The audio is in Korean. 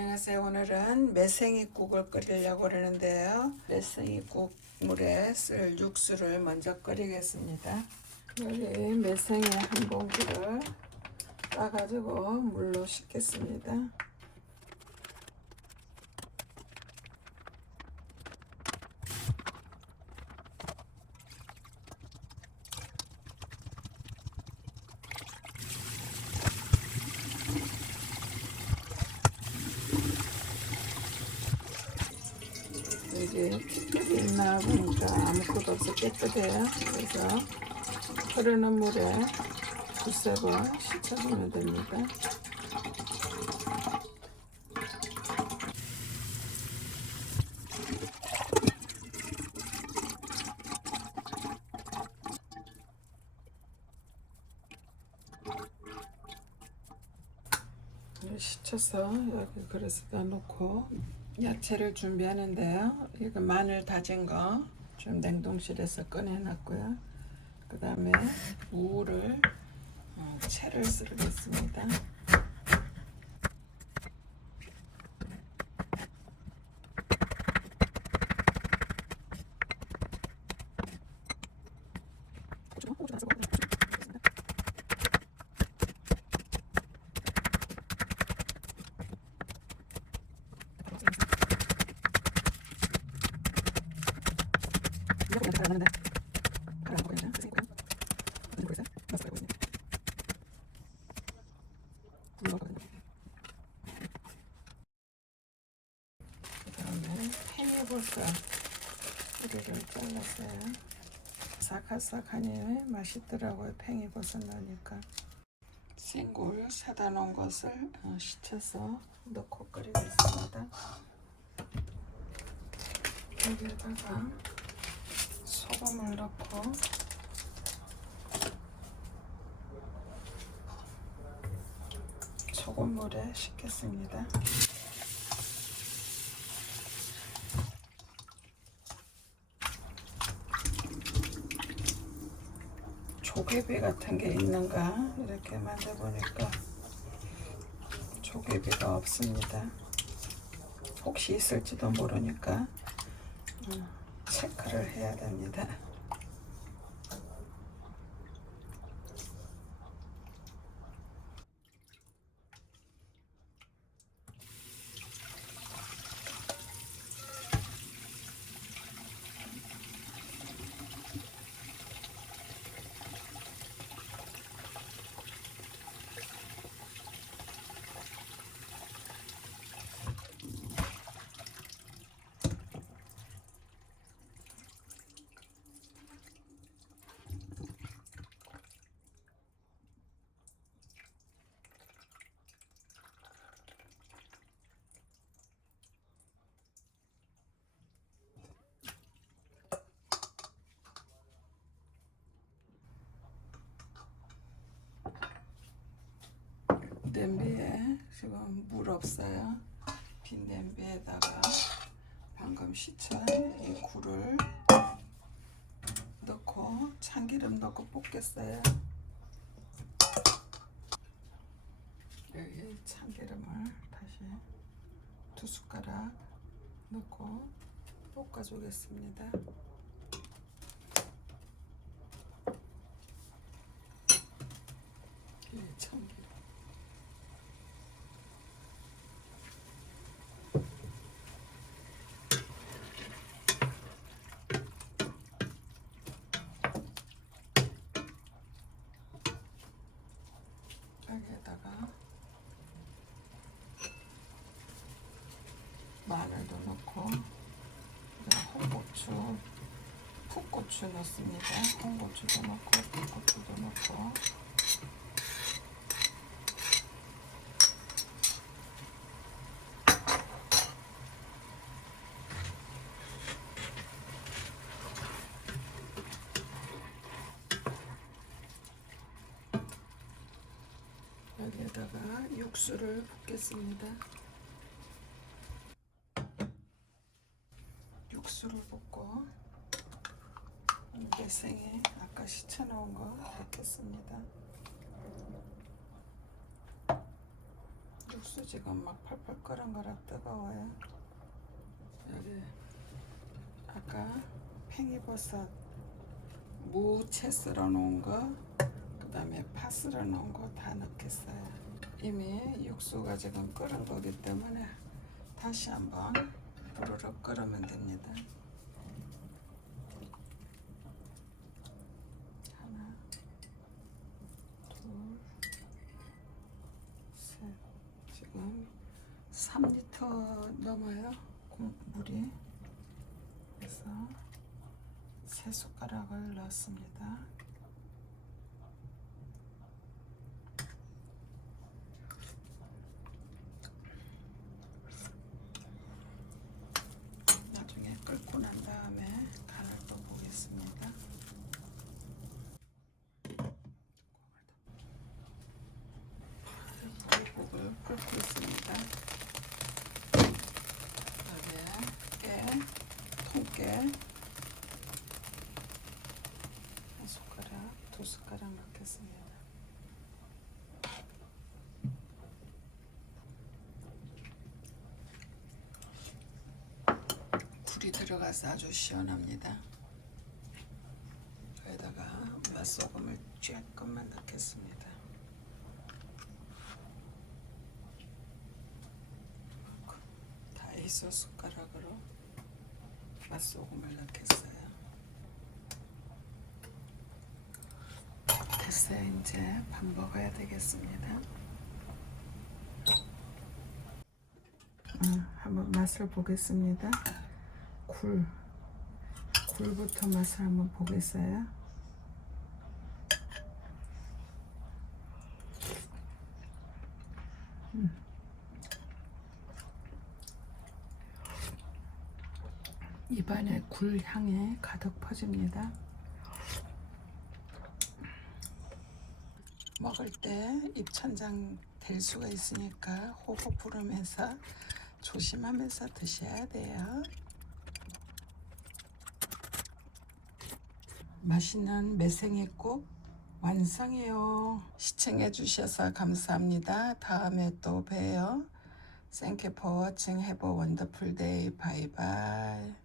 안녕하세요. 오늘은 매생이국을 끓이려고 그러는데요. 매생이국 물에 쓸 육수를 먼저 끓이겠습니다. 여기 매생이 한 봉지를 따가지고 물로 씻겠습니다. 여기 있나 보니까 아무것도 없어 깨끗해요. 그래서 흐르는 물에 두세 번 씻어주면 됩니다. 씻어서 여기 그릇에다 놓고 야채를 준비하는데요. 이거 마늘 다진 거 좀 냉동실에서 꺼내놨고요. 그 다음에 무를 어, 채를 썰겠습니다. 그다음에 팽이버섯 뿌리를 잘랐어요. 사카사카니 맛있더라고요. 팽이버섯 넣으니까. 생굴 사다 놓은 것을 어, 씻혀서 넣고 끓이겠습니다. 여기에다가 소금을 넣고 소금물에 씻겠습니다. 조개비 같은 게 있는가 이렇게 만져보니까 조개비가 없습니다. 혹시 있을지도 모르니까 음, 체크를 해야 됩니다. 냄비에 지금 물 없어요. 빈 냄비에다가 방금 씻은 이 굴을 넣고 참기름 넣고 볶겠어요. 여기 참기름을 다시 두 숟가락 넣고 볶아주겠습니다. 이참기름. 여기에다가 마늘도 넣고 홍고추, 풋고추 넣습니다. 홍고추도 넣고 풋고추도 넣고 여기에다가 육수를 붓겠습니다. 육수를 붓고 매생이 아까 시쳐놓은 거 넣겠습니다. 육수 지금 막 펄펄 끓은 거라 뜨거워요. 여기 아까 팽이버섯 무채 썰어 놓은 거, 그 다음에 파 썰어 놓은 거 다 넣겠어요. 이미 육수가 지금 끓은 거기 때문에 다시 한번 부르륵 끓으면 됩니다. 하나, 둘, 셋. 지금 3리터 넘어요. 공- 물이. 그래서 세 숟가락을 넣습니다. 나중에 끓고 난 다음에 간을 또 보겠습니다. 보글보글 끓고 있습니다. 여기에 깨, 통깨 한 숟가락, 두 숟가락 넣겠습니다. 굴이 들어가서 아주 시원합니다. 여기다가 맛소금을 조금만 넣겠습니다. 다이소 숟가락으로 맛소금을 넣겠어요. 됐어요. 이제 밥 먹어야 되겠습니다. 음, 한번 맛을 보겠습니다. 굴. 굴부터 맛을 한번 보겠어요. 입안에 굴 향이 가득 퍼집니다. 먹을 때 입천장 될 수가 있으니까 호흡 부르면서 조심하면서 드셔야 돼요. 맛있는 매생이국 완성이요. 시청해 주셔서 감사합니다. 다음에 또 봬요. Thank you for watching. Have a wonderful day. Bye bye.